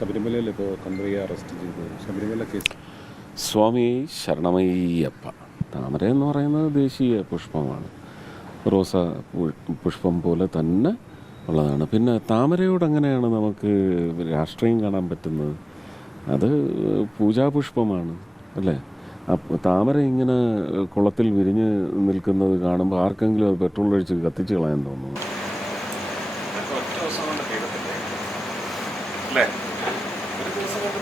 ശബരിമലയിൽ ഇപ്പോൾ കമ്പിളിയെ അറസ്റ്റ് ചെയ്തു. ശബരിമല കേസ്. സ്വാമി ശരണമയ്യപ്പ. താമര എന്ന് പറയുന്നത് ദേശീയ പുഷ്പമാണ്. റോസ പുഷ്പം പോലെ തന്നെ ഉള്ളതാണ്. പിന്നെ താമരയോട് എങ്ങനെയാണ് നമുക്ക് രാഷ്ട്രീയം കാണാൻ പറ്റുന്നത്? അത് പൂജാപുഷ്പമാണ് അല്ലേ? താമര ഇങ്ങനെ കുളത്തിൽ വിരിഞ്ഞ് നിൽക്കുന്നത് കാണുമ്പോൾ ആർക്കെങ്കിലും അത് പെട്രോൾ ഒഴിച്ച് കത്തിച്ച് കളയാൻ തോന്നുന്നു. ഒറ്റ ദിവസം കൊണ്ട്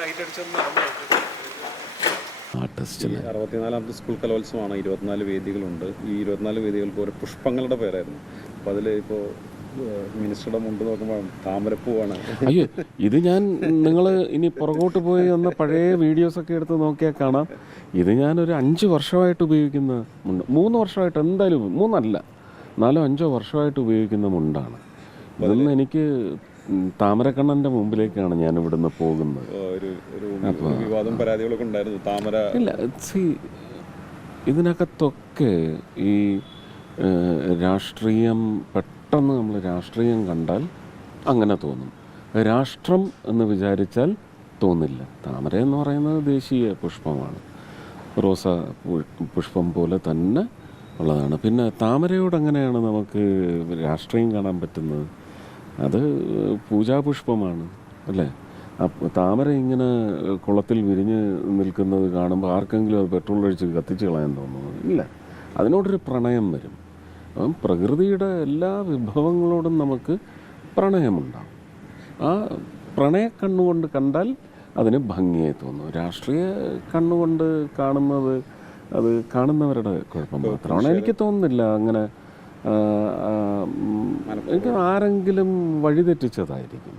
ലൈറ്റ് ദിവസം ആ അറുപത്തിനാലാമത്തെ സ്കൂൾ കലോത്സവമാണ്. ഇരുപത്തിനാല് വേദികളുണ്ട്. ഈ ഇരുപത്തിനാല് വേദികൾക്ക് ഓരോ പുഷ്പങ്ങളുടെ പേരായിരുന്നു. അപ്പോൾ അതിൽ ഇപ്പോൾ മിനിസ്റ്ററുടെ മുണ്ട് നോക്കുമ്പോൾ താമരപ്പൂവാണ് അയ്യോ ഇത് ഞാൻ നിങ്ങൾ ഇനി പുറകോട്ട് പോയി ഒന്ന് പഴയ വീഡിയോസൊക്കെ എടുത്ത് നോക്കിയാൽ കാണാം. ഇത് ഞാനൊരു അഞ്ച് വർഷമായിട്ട് ഉപയോഗിക്കുന്ന മുണ്ട്. മൂന്ന് വർഷമായിട്ട് എന്തായാലും മൂന്നല്ല. നാലോ അഞ്ചോ വർഷമായിട്ട് ഉപയോഗിക്കുന്ന മുണ്ടാണ്. ഇതൊന്നും എനിക്ക് ഉം, താമരക്കണ്ണന്റെ മുമ്പിലേക്കാണ് ഞാൻ ഇവിടുന്ന് പോകുന്നത് വിവാദം പരാതികളൊക്കെ ഉണ്ടായിരുന്നു. താമര ഇല്ല സി ഇതിനകത്തൊക്കെ ഈ രാഷ്ട്രീയം പെട്ടെന്ന് നമ്മൾ രാഷ്ട്രീയം കണ്ടാൽ അങ്ങനെ തോന്നും. രാഷ്ട്രം എന്ന് വിചാരിച്ചാൽ തോന്നില്ല. താമര എന്ന് പറയുന്നത് ദേശീയ പുഷ്പമാണ്. റോസ പുഷ്പം പോലെ തന്നെ ഉള്ളതാണ്. പിന്നെ താമരയോട് എങ്ങനെയാണ് നമുക്ക് രാഷ്ട്രീയം കാണാൻ പറ്റുന്നത്? അത് പൂജാപുഷ്പമാണ് അല്ലേ? താമര ഇങ്ങനെ കുളത്തിൽ വിരിഞ്ഞ് നിൽക്കുന്നത് കാണുമ്പോൾ ആർക്കെങ്കിലും അത് പെട്രോൾ ഒഴിച്ച് കത്തിച്ച് കളയാൻ തോന്നുന്നു. ഇല്ല. അതിനോടൊരു പ്രണയം വരും. അപ്പം പ്രകൃതിയുടെ എല്ലാ വിഭവങ്ങളോടും നമുക്ക് പ്രണയമുണ്ടാകും ആ പ്രണയ കണ്ണുകൊണ്ട് കണ്ടാൽ അതിന് ഭംഗിയായി തോന്നും. രാഷ്ട്രീയ കണ്ണുകൊണ്ട് കാണുന്നത് അത് കാണുന്നവരുടെ കുഴപ്പം മാത്രമാണ്. എനിക്ക് തോന്നുന്നില്ല അങ്ങനെ ആ, എനിക്ക് ആരെങ്കിലും വഴിതെറ്റിച്ചതായിരിക്കും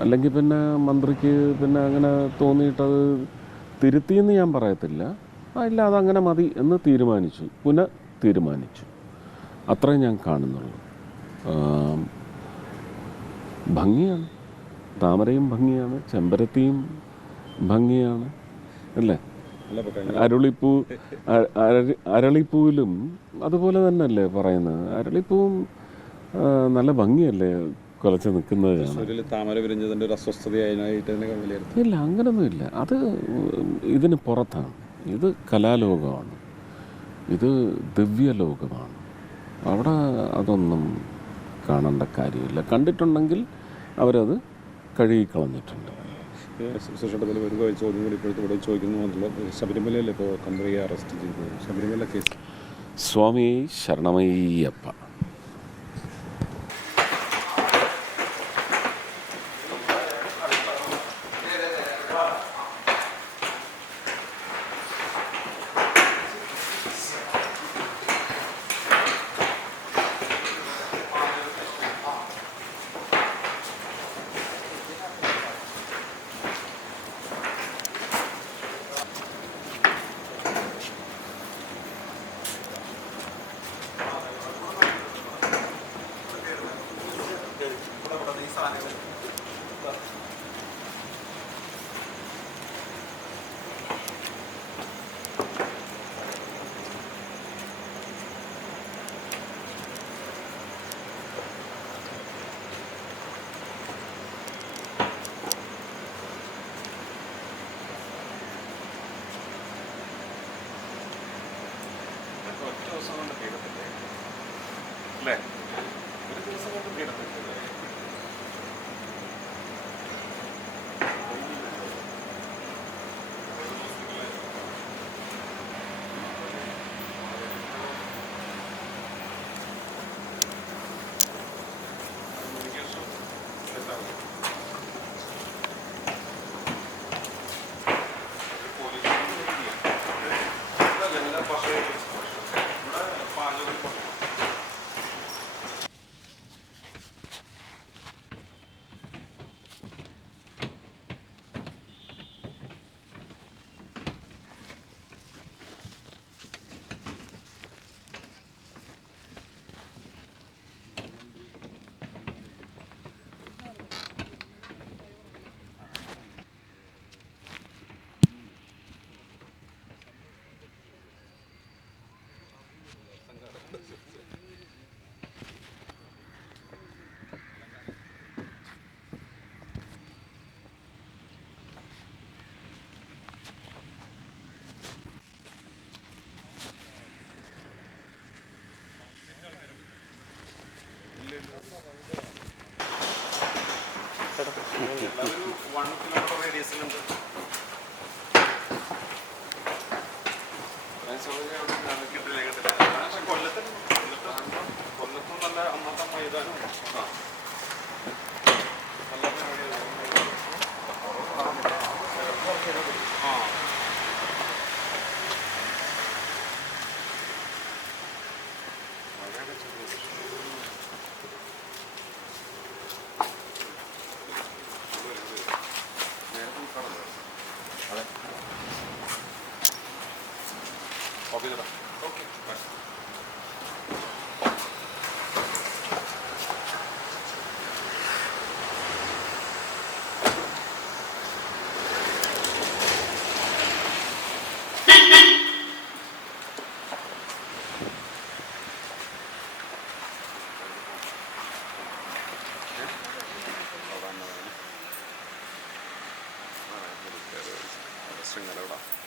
അല്ലെങ്കിൽ പിന്നെ മന്ത്രിക്ക് പിന്നെ അങ്ങനെ തോന്നിയിട്ടത് തിരുത്തിയെന്ന് ഞാൻ പറയത്തില്ല. ഇല്ല അതങ്ങനെ മതി എന്ന് തീരുമാനിച്ചു. പുന തീരുമാനിച്ചു. അത്രേ ഞാൻ കാണുന്നുള്ളൂ. ഭംഗിയാണ്. താമരയും ഭംഗിയാണ്. ചെമ്പരത്തിയും ഭംഗിയാണ്. അല്ലേ? അരുളിപ്പൂ അരളിപ്പൂവിലും അതുപോലെ തന്നെയല്ലേ പറയുന്നത്. അരളിപ്പൂവും നല്ല ഭംഗിയല്ലേ കുലച്ച് നിൽക്കുന്നത് താമര വിരിഞ്ഞതിന്റെ ഒരു അസ്വസ്ഥതയായിട്ട് ഇല്ല അങ്ങനൊന്നുമില്ല. അത് ഇതിന് പുറത്താണ്. ഇത് കലാലോകമാണ്. ഇത് ദിവ്യലോകമാണ്. അവിടെ അതൊന്നും കാണേണ്ട കാര്യമില്ല. കണ്ടിട്ടുണ്ടെങ്കിൽ അവരത് കഴുകിക്കളഞ്ഞിട്ടുണ്ട്. സുഷട്ടത്തിൽ വരുക കൂടി ഇപ്പോഴത്തെ ഇവിടെ ചോദിക്കുന്നു എന്നുള്ളത് ശബരിമലയിൽ ഇപ്പോൾ കമ്പറിയെ അറസ്റ്റ് ചെയ്തു. ശബരിമല കേസ് സ്വാമി ശരണമയ്യപ്പ. ഒറ്റ ദിവസം കൊണ്ട് പീഡത്തില്ലേ അല്ലേ? ഒരു ദിവസം കൊണ്ട് പീഡത്തില്ലേ കൊല്ലത്തും കൊല്ലത്തും നല്ല അന്നത്തെ മൈതാനം നല്ല പരിപാടിയാണ് ആ. മഴയുടെ ചെറിയ കോപ്പി തരാം ഓക്കെ ബൈ ശൃംഖല ഇവിടെ